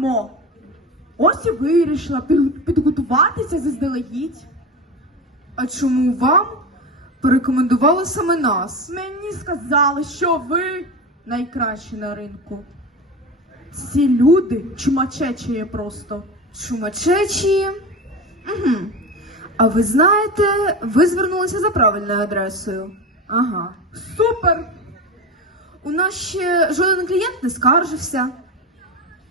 беремо. Ось і вирішила підготуватися заздалегідь. А чому вам порекомендували саме нас? Мені сказали, що ви найкращі на ринку. Ці люди чумачечі просто. Чумачечі. Угу. А ви знаєте, ви звернулися за правильною адресою. Ага. Супер! У нас ще жоден клієнт не скаржився.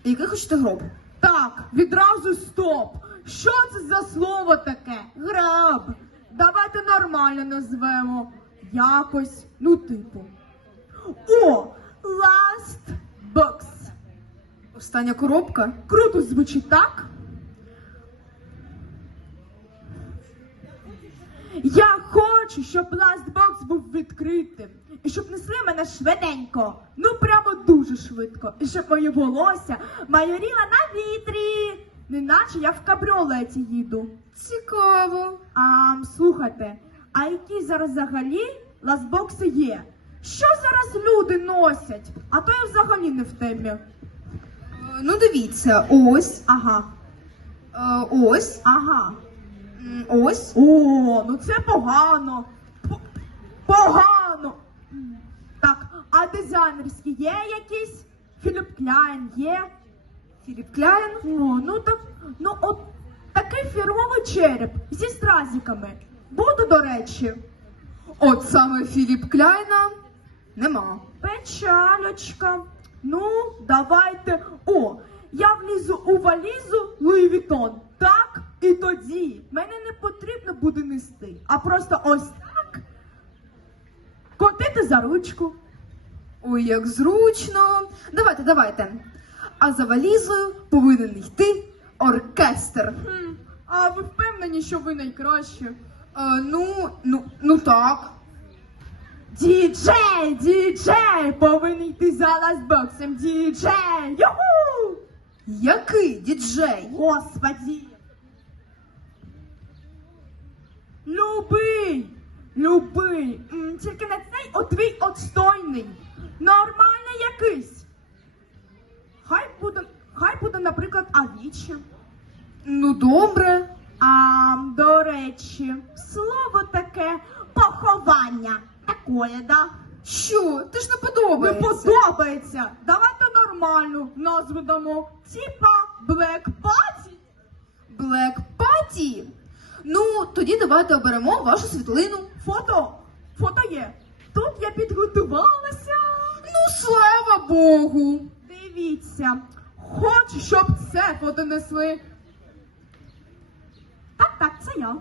Який хочете гроб? Так, відразу стоп. Що це за слово таке? Граб. Давайте нормально назвемо. Якось, ну, типу. О! Last box. Остання коробка? Круто звучить, так? Я хочу, щоб ластбокс був відкритим. І щоб несли мене швиденько. Ну прямо дуже швидко. І щоб моє волосся майоріло на вітрі. Неначе я в кабріолеті їду. Цікаво. А слухайте, а які зараз взагалі ластбокси є? Що зараз люди носять? А то я взагалі не в темі. Е, Ну, дивіться, ось, Ага, е, ось, ага. Ось. О, ну це погано. П- Погано. Так, а дизайнерські є якісь? Філіп Кляйн є? Філіп Кляйн. О, ну так, ну от такий фірмовий череп зі стразиками. Буду, до речі. От саме Філіп Кляйна нема. Печалочка. Ну, давайте. О, я влізу у валізу Луї Вітон. І тоді мене не потрібно буде нести, а просто ось так. Котити за ручку. Ой, як зручно. Давайте, давайте. А за валізою повинен йти оркестр. Хм, а ви впевнені, що ви найкраще? Е, ну, ну, ну так. Діджей, діджей, повинен йти за ластбоксом. Діджей, юху! Який діджей? Господи! Любий! Любий! М, Тільки не цей от твій отстойний. Нормальний якийсь. Хай буде, хай буде, наприклад, Авічі. Ну, добре. А, до речі, слово таке поховання. Такое, да? Що? Ти ж не Не подобається. подобається. Давайте нормальну назву дамо. Типа Black Party. Блек Паті. Ну, тоді давайте оберемо вашу світлину. Фото. Фото є. Тут я підготувалася. Ну, слава Богу. Дивіться. Хочу, щоб це фото несли. Так, так, це я.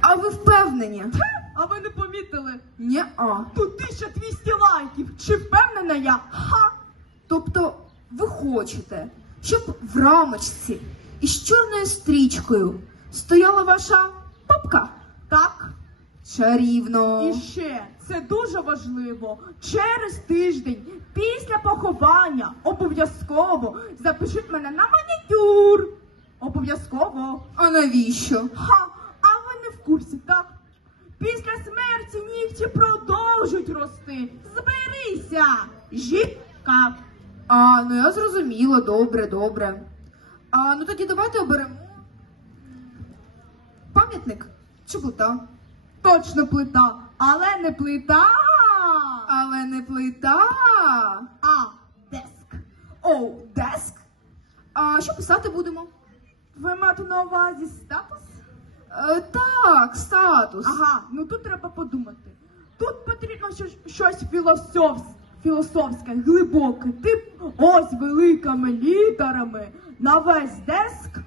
А ви впевнені? А ви не помітили? Ні-а. Тут 1200 лайків. Чи впевнена я? Ха! Тобто ви хочете, щоб в рамочці із чорною стрічкою стояла ваша папка? Так. Чарівно. І ще це дуже важливо. Через тиждень після поховання обов'язково запишіть мене на манікюр. Обов'язково. А навіщо? Ха, а ви не в курсі, так? Після смерті нігті продовжують рости. Зберися, жінка. А, ну я зрозуміла, добре, добре. А ну тоді давайте оберемо пам'ятник чи плита. Точно плита, але не плита. Але не плита. А деск. Оу, деск. А що писати будемо? Ви маєте на увазі статус? Е, так, статус. Ага, ну тут треба подумати. Тут потрібно щось, щось філософське, філософське, глибоке. Тип ось великими літерами на весь деск.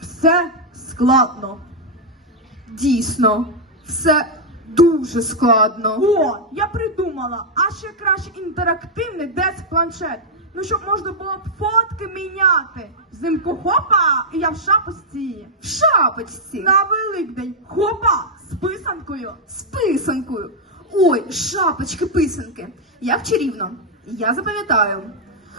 Все складно. Дійсно, все дуже складно. О, я придумала, а ще краще інтерактивний деск-планшет. Ну, щоб можна було б фотки міняти. Взимку хопа, і я в шапочці. В шапочці. На Великдень хопа з писанкою. З писанкою. Ой, шапочки, писанки. Як чарівно. Я запам'ятаю.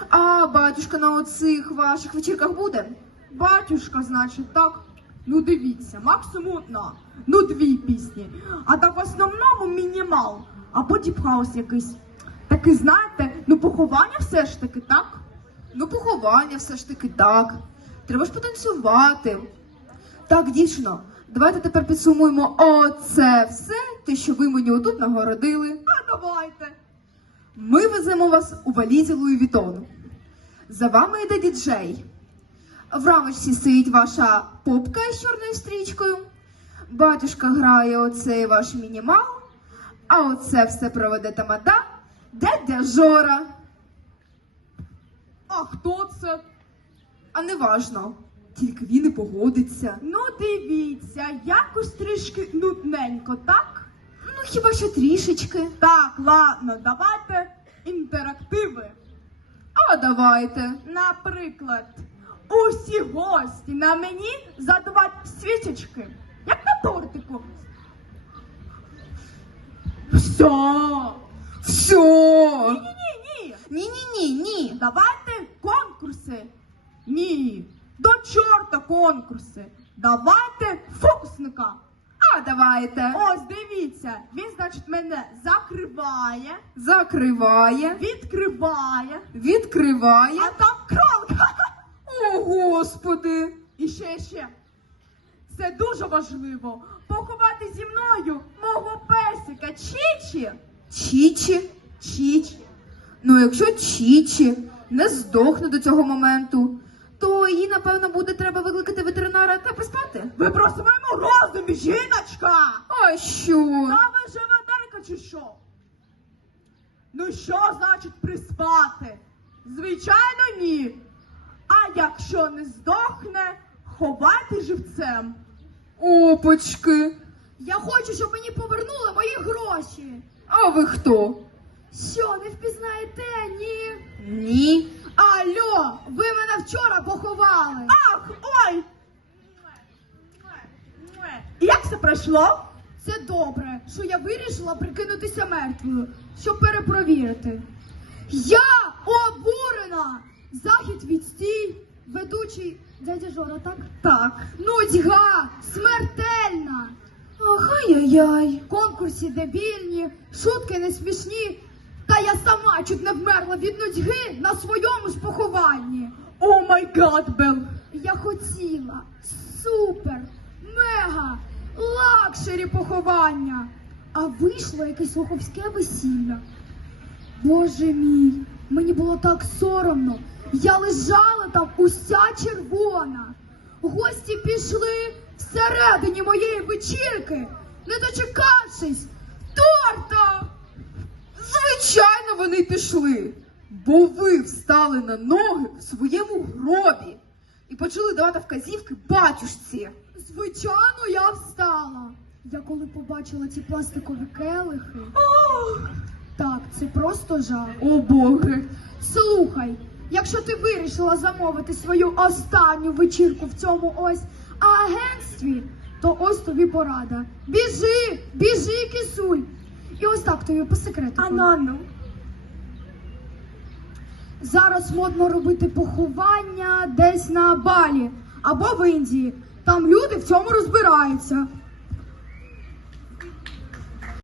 А батюшка на оцих ваших вечірках буде? Батюшка, значить, так. Ну дивіться, максимум одна. Ну дві пісні. А так в основному мінімал. Або діпхаус якийсь. таки знаєте, ну поховання все ж таки, так? Ну, поховання все ж таки так. Треба ж потанцювати. Так, дівчино, давайте тепер підсумуємо оце все, те, що ви мені отут нагородили. А давайте. Ми веземо вас у валізі Луї Вітон. За вами йде діджей. В рамочці стоїть ваша попка з чорною стрічкою. Батюшка грає оцей ваш мінімал. А оце все проведе тамада дядя Жора. А хто це? А не важно, тільки він і погодиться. Ну дивіться, якось трішки нудненько, так? Ну, хіба що трішечки. Так, ладно, давайте інтерактиви. А давайте. Наприклад, усі гості на мені задавать свічечки, як на тортику. Все. Все. Ні-ні-ні. Ні-ні-ні, ні. Давайте конкурси. Ні. До чорта конкурси. Давайте фокусника. Давайте. Ось дивіться, він, значить, мене закриває, Закриває, відкриває, відкриває. а там кролка. О, господи. І ще ще. Це дуже важливо. Поховати зі мною мого песика Чічі. Чічі. Чічі. Ну, якщо Чічі не здохне до цього моменту, то їй, напевно, буде треба викликати ветеринара та приспати. Ви про своєму розумі, жіночка! А що? Та ви же ведерка чи що? Ну що значить приспати? Звичайно, ні. А якщо не здохне, ховайте живцем. Опачки. Я хочу, щоб мені повернули мої гроші. А ви хто? Що, не впізнаєте? Ні. Ні. Алло, ви мене вчора поховали. Ах, ой. Як це пройшло? Це добре, що я вирішила прикинутися мертвою, щоб перепровірити. Я обурена! Захід відстій, ведучий дядя Жора, так? Так. Нудьга! Смертельна! Ах, ай-яй-яй. Конкурси дебільні, шутки не смішні. Та я сама чуть не вмерла від нудьги на своєму ж похованні. О май гад, Бел. Я хотіла супер, мега, лакшері поховання. А вийшло якесь лоховське весілля. Боже мій, мені було так соромно. Я лежала там уся червона. Гості пішли всередині моєї вечірки, не дочекавшись торта. Звичайно, вони пішли, бо ви встали на ноги в своєму гробі і почали давати вказівки батюшці. Звичайно, я встала. Я коли побачила ці пластикові келихи. Так, це просто жах. О Боге. Слухай, якщо ти вирішила замовити свою останню вечірку в цьому ось агентстві, то ось тобі порада. Біжи, біжи, так тобі по секрету. А нану. Зараз модно робити поховання десь на Балі або в Індії. Там люди в цьому розбираються.